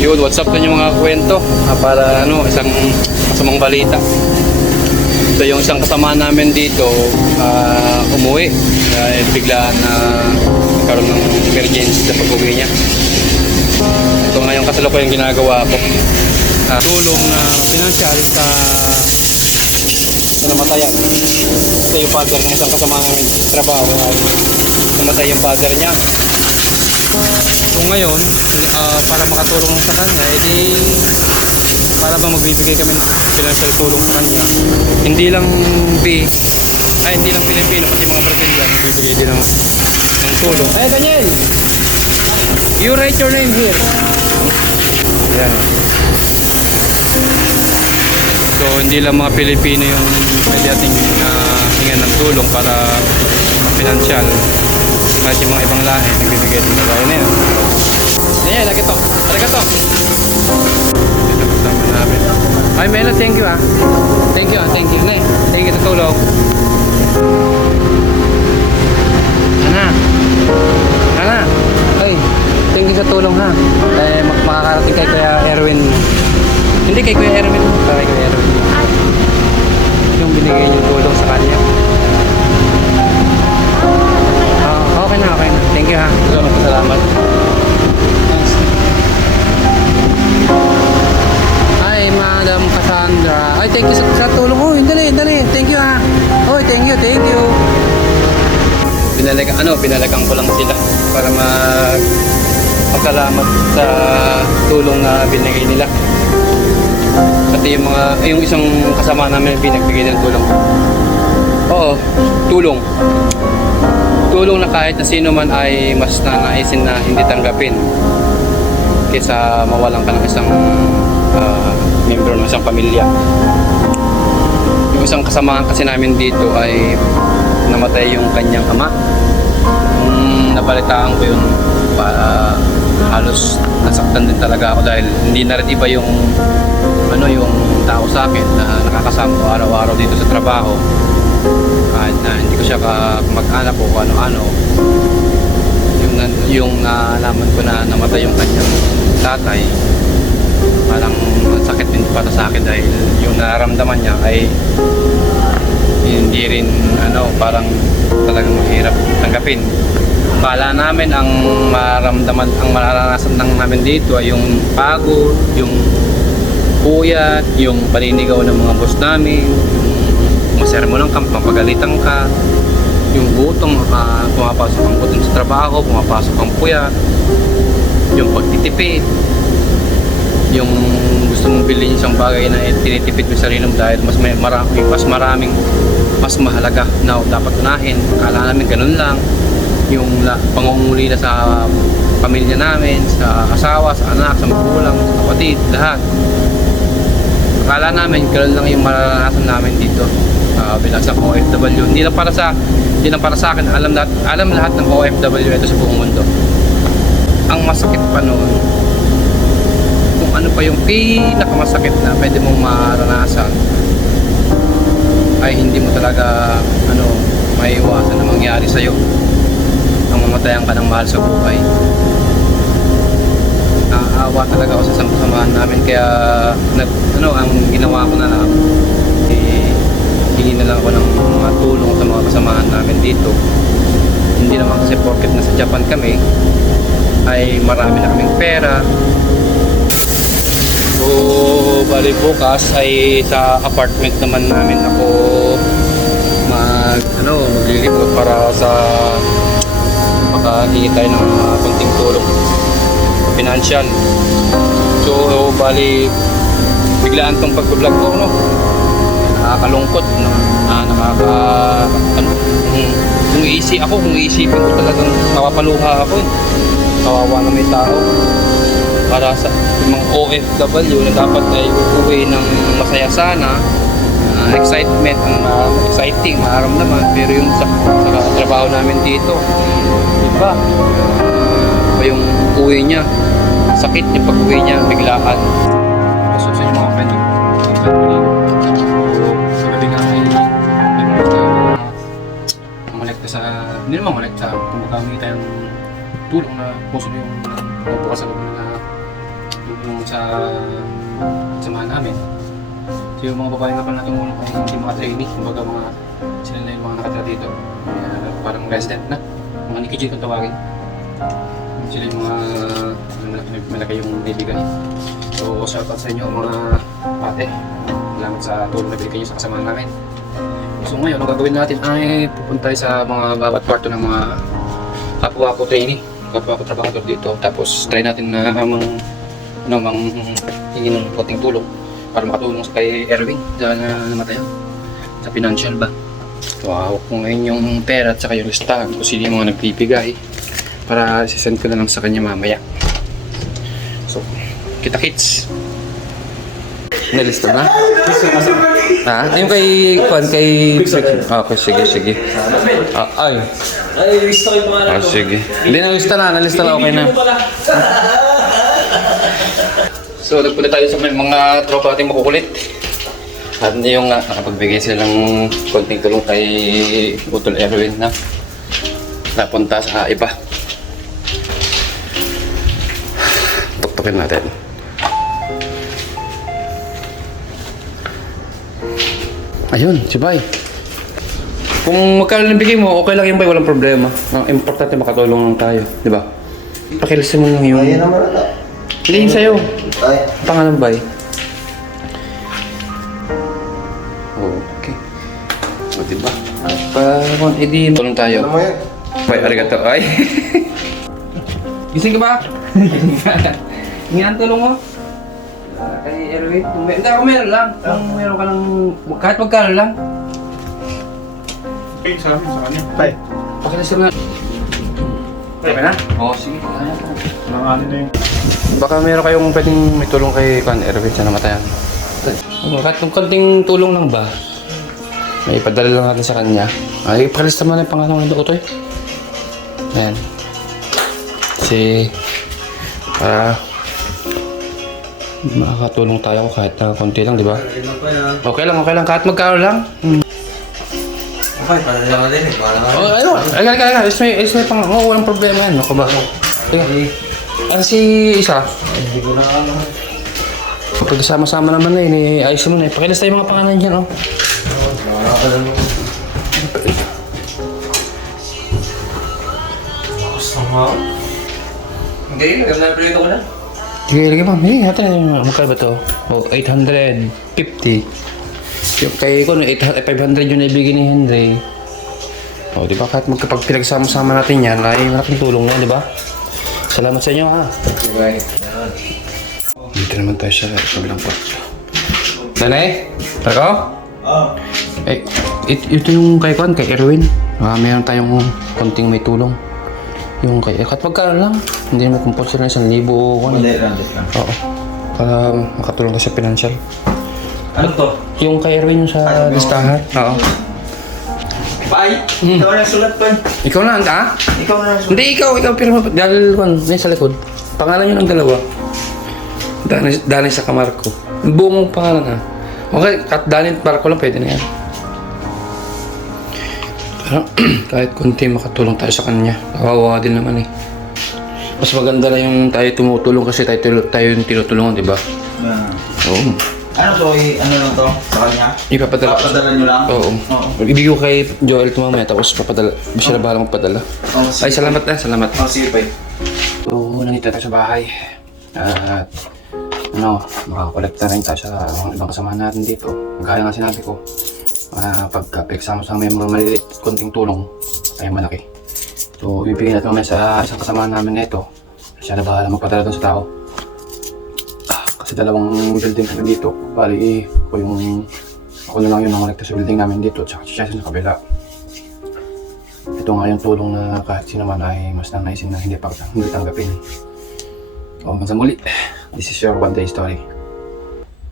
Yun, what's up sa inyo mga kwento? Para isang masamang balita. So yung isang kasama namin dito, umuwi. Dahil biglaan na nagkaroon ng emergency sa pag-uwi niya. Ito nga yung kasalukuyan ginagawa ko. Tulong na financial sa namatayan. Ito yung father ng isang kasama namin sa trabaho. Namatay yung father niya. So ngayon, para makatulong sa kanya, para ba magbibigay kami ng financial tulong sa kanya. Hindi lang Pilipino, pati mga Brazilian magbibigay din ng tulong. Hey Daniel! You write your name here. Ayan. So hindi lang mga Pilipino yung pwede ating hingan ng tulong para financial. Kahit yung mga ibang lahi nagbibigay din na yan. Ayan, lagi to. Ito kasama namin. Ay, Melo, thank you Thank you. Thank you sa tulong. Ana. Ay, thank you sa tulong ha. Makakarating kay Kuya Erwin. Hindi kay Kuya Erwin. Kay Kuya Erwin. Yung binigay niyong tulong sa kanya. Okay na. Thank you ha. Salamat. Hi, Madam Cassandra. Ay, thank you sa tulong. Oh, dali. Thank you ha. Oh, thank you. Pinalagang ko lang sila para magpasalamat sa tulong na binigay nila. Pati yung isang kasama namin binagbigay ng tulong. Oo, tulong na kahit na sino man ay mas nanaisin na hindi tanggapin kaysa mawalan ka ng isang membro ng isang pamilya. Yung isang kasamahan kasi namin dito ay namatay yung kanyang ama. Nabalitaan ko yun, halos nasaktan din talaga ako dahil hindi na rin iba yung tao sa akin na nakakasama ko araw-araw dito sa trabaho. Kahit na hindi ko siya mag-anak o ano-ano, yung nalaman ko na namatay yung kanyang tatay, parang sakit din para sa akin dahil yung nararamdaman niya ay hindi rin parang talagang mahirap tanggapin. Akala namin ang mararanasan lang namin dito ay yung pagod, yung puyat, yung paninigaw ng mga boss namin, yung masermonan ka, mapagalitan ka, yung gutom, pumapasok ang gutom sa trabaho, pumapasok ang puyat, yung pagtitipid, yung gusto mong bilhin isang bagay na tinitipid mo sa sarili mo dahil mas mahalaga na dapat unahin. Akala namin ganun lang. Yung pangunguli na sa pamilya namin, sa asawa, sa anak, sa magulang, sa kapatid, lahat. Akala namin ganun lang yung mararanasan namin dito bilang sa OFW. Hindi lang para sa akin, alam lahat ng OFW ito sa buong mundo. Ang masakit pa noon, kung ano pa yung pinakamasakit na pwede mong maranasan, ay hindi mo talaga maiiwasan na mangyari sa'yo. Ang mamatayan ka ng mahal sa buhay. Naaawa talaga ako sa isang kasamahan namin, kaya ang ginawa ko na lang, hingi na lang ako ng mga tulong sa mga kasamahan namin dito. Hindi naman kasi porket na sa Japan kami ay marami na kaming pera. So bali bukas ay sa apartment naman namin ako maglilibot para sa makahingi tayo ng konting tulong financial. So bali biglaan tong pag-vlog ko nakakalungkot kung iisipin ko talagang napapaluha ako kawawa na may tao para sa mga OFW na dapat ay uuwi ng masaya sana, excitement, exciting, maramdaman, pero yung sa trabaho namin dito, diba? Yung uwi niya, sakit yung pag-uwi niya, biglaan. So sa inyo mga friend, sa gabi nga ay hindi naman kolekta, kung kami tayong tulong na puso yung bukas sa gabi na yung sa samahan namin. So yung mga babae nga pala natin muna kung hindi mga trainee, kumbaga mga sila na yung mga nakatira dito. Parang resident na, mga nikijin kung tawagin. Sila yung mga malaki yung niligan. So shoutout sa inyo mga ate. Salamat sa tulong na binigay nyo sa kasamahan namin. So ngayon, ang gagawin natin ay pupunta sa mga bawat kwarto ng mga kapwa ko trainee, kapwa ko trabahador dito. Tapos try natin na hingin ng konting tulong para makatulong sa kay Erwin dahil na namatayan sa financial ba. So hawak ko ngayon yung pera at saka yung listahan kung sino yung mga nagpipigay para sisend ko na lang sa kanya mamaya. So, kita-kits! Nalista na? Ha? Yung kay... Okay, sige. Ay, lista ko yung pangalan ko. sige. Hindi, nalista na, okay na. So, nagpunta tayo sa mga tropa nating makukulit. At yung nakapagbigay sila ng konting tulong kay Utol Erwin na napunta sa iba. Tuktukin natin. Ayun, si Bay. Kung magkano bigay mo, okay lang yung Bay, walang problema. Ang importante makatulong lang tayo, di ba? Pakilisin mo lang yung... Ayan naman ito. Hindi yung sa'yo. Ay. Pangalan Bay. Okay. O, diba? Parang edi tulong tayo. Ano mo yan? Bay, arigato. Ay. Gising ka ba? Ngayon tulong mo? Kay Erwin. Hindi ako meron lang. Kung meron ka lang, kahit magkano lang. Okay, sa amin, sa kanya. Tay, Pakilis na. Okay na? Oo, sige. mga ano na yung... Baka meron kayong pwedeng may tulong kay Erwin sa namatayan. Kahit kung konting tulong lang ba, may ipadala lang natin sa kanya. Ay, pakilis naman yung pangalan ng Utoy. Ayan. Kasi, makakatulong tayo kahit na konti lang, di ba? Okay lang. Kahit magkano lang. Okay, para lang din eh. Para lang. Oh, ano? Ay, may pang... Oh, walang problema yan. Ako ba? Sige. Si isa. Hindi ko na ano. Pag sama-sama naman na yun, ayos mo na. Pakilas tayo mga pangalan dyan, oh. Gusto mo? Hindi, nagam na prito ko na. Sige, lagay mo. Natin yung magkano ba ito? Oh, 850. Yung kay ko, 500 yung naibigay ni Henry. O, di ba? Kahit magkapag pinagsama-sama natin yan, ay malaking tulong na, di ba? Salamat sa inyo, ha? Okay. Dito naman tayo sa kabilang kwarto. Nanay? Tarko? Oo. Eh, ito yung kay Erwin. Meron tayong konting may tulong. Yung kay... Kahit magkano lang. Hindi naman compulsory na 1,000 o ano. Hindi lang. Oo. Para makatulong ka sa financial. Ano to? Yung kay Erwin yung sa listahan. Oo. Bye! Ikaw na sulat pa. Ikaw na, ha? Ikaw na sulat. Hindi, ikaw. Pero dahil sa likod. Pangalan nyo ng dalawa. Dani sa Camarco. Buong mong pangalan, ha? Okay, at Dani at Marco lang pwede na yan. Pero kahit kunti makatulong tayo sa kanya. Kawawa din naman eh. Mas maganda na yung tayo tumutulong kasi tayo yung tinutulungan, di ba? Oo. Ano to? Ano lang to? Sa kanya? Ipapadala. Papadala nyo lang? Oo. Ibigay ko kay Joel ito mamaya tapos papadala. Siya na bahala magpadala. Oh, Ay, salamat na. Salamat. Oh, sige pa. So, nandito tayo sa bahay. At makakolekta rin tayo sa mga ibang kasamahan natin dito. Gaya nga sinabi ko, pagka pinagsama-sama yung mga maliliit konting tulong ay malaki. So, ibibigay natin mamaya sa isang kasamahan namin na ito. Siya na bahala magpadala doon sa tao. Kasi dalawang building kami dito. Bali, ako na lang yung nangonekta sa building namin dito. Tsaka siya sa kabila. Ito nga yung tulong na kahit sino man ay mas nanaisin na hindi tanggapin. O, hanggang sa muli. This is your one day story.